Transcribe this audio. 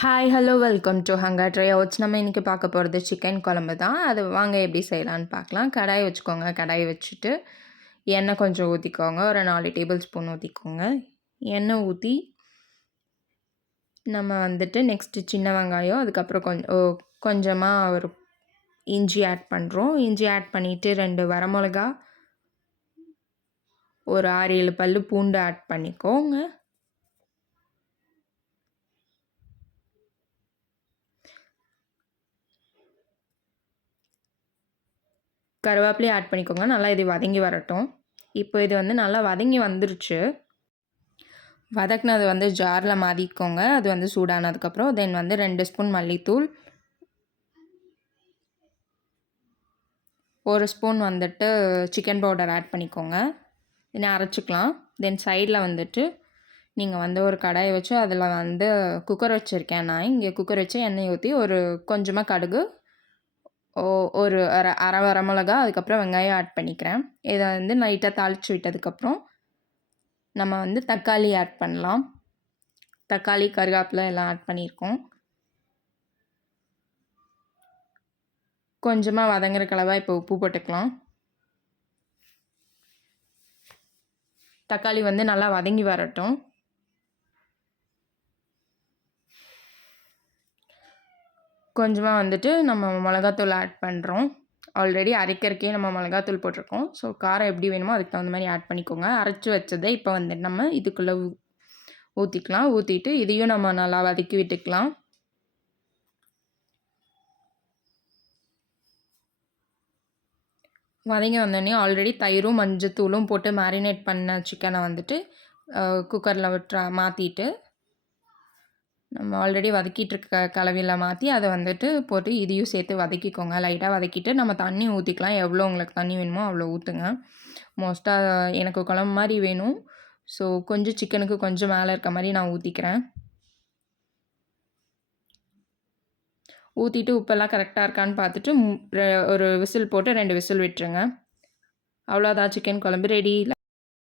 Hi hello welcome to hunger try outs. நம்ம இன்றைக்கி பார்க்க போகிறது சிக்கன் குழம்பு தான். அது வாங்க எப்படி செய்யலான்னு பார்க்கலாம். கடாய் வச்சுக்கோங்க. கடாய் வச்சுட்டு எண்ணெய் கொஞ்சம் ஊற்றிக்கோங்க. ஒரு 4 டேபிள் ஸ்பூன் ஊற்றிக்கோங்க. எண்ணெய் ஊற்றி நம்ம வந்துட்டு நெக்ஸ்ட்டு சின்ன வெங்காயம், அதுக்கப்புறம் கொஞ்சமாக ஒரு இஞ்சி ஆட் பண்ணுறோம். இஞ்சி ஆட் பண்ணிவிட்டு 2 வரமிளகா, ஒரு 6 7 பல் பூண்டு ஆட் பண்ணிக்கோங்க. கருவேப்பிலையும் ஆட் பண்ணிக்கோங்க. நல்லா இது வதங்கி வரட்டும். இப்போ இது வந்து நல்லா வதங்கி வந்துருச்சு. வதக்குனது வந்து ஜாரில் மாற்றிக்கோங்க. அது வந்து சூடானதுக்கப்புறம் தென் வந்து 2 ஸ்பூன் மல்லித்தூள், 1 ஸ்பூன் வந்துட்டு சிக்கன் பவுடர் ஆட் பண்ணிக்கோங்க. இன்னும் அரைச்சிக்கலாம். தென் சைடில் வந்துட்டு நீங்கள் வந்து ஒரு கடாயை வச்சு அதில் வந்து குக்கர் வச்சுருக்கேன். நான் இங்கே குக்கர் வச்சு எண்ணெய் ஊற்றி ஒரு கொஞ்சமாக கடுகு, ஒரு அரை வரமிளகா, அதுக்கப்புறம் வெங்காயம் ஆட் பண்ணிக்கிறேன். இதை வந்து லைட்டாக தாளித்து விட்டதுக்கப்புறம் நம்ம வந்து தக்காளி ஆட் பண்ணலாம். தக்காளி, கருவேப்பிலை எல்லாம் ஆட் பண்ணியிருக்கோம். கொஞ்சமாக வதங்குற கலவாக இப்போ உப்பு போட்டுக்கலாம். தக்காளி வந்து நல்லா வதங்கி வரட்டும். கொஞ்சமாக வந்துட்டு நம்ம மிளகாத்தூள் ஆட் பண்ணுறோம். ஆல்ரெடி அரைக்கிறக்கே நம்ம மிளகாத்தூள் போட்டிருக்கோம். ஸோ காரம் எப்படி வேணுமோ அதுக்கு தகுந்த மாதிரி ஆட் பண்ணிக்கோங்க. அரைச்சி வச்சதை இப்போ வந்துட்டு நம்ம இதுக்குள்ளே ஊற்றிக்கலாம். ஊற்றிட்டு இதையும் நம்ம நல்லா வதக்கி விட்டுக்கலாம். வதங்கி வந்தோடனே ஆல்ரெடி தயிரும் மஞ்சத்தூளும் போட்டு மேரினேட் பண்ண சிக்கனை வந்துட்டு குக்கரில் மாற்றிட்டு நம்ம ஆல்ரெடி வதக்கிட்டு இருக்க கலவையில் மாற்றி அதை வந்துட்டு போட்டு இதையும் சேர்த்து வதக்கிக்கோங்க. லைட்டாக வதக்கிட்டு நம்ம தண்ணி ஊற்றிக்கலாம். எவ்வளோ உங்களுக்கு தண்ணி வேணுமோ அவ்வளோ ஊற்றுங்க. மோஸ்ட்டாக எனக்கு குழம்பு மாதிரி வேணும். ஸோ கொஞ்சம் சிக்கனுக்கு கொஞ்சம் மேலே இருக்க மாதிரி நான் ஊற்றிக்கிறேன். ஊற்றிட்டு உப்பெல்லாம் கரெக்டாக இருக்கான்னு பார்த்துட்டு ஒரு விசில் போட்டு 2 விசில் விட்டுருங்க. அவ்வளோதான், சிக்கன் குழம்பு ரெடி.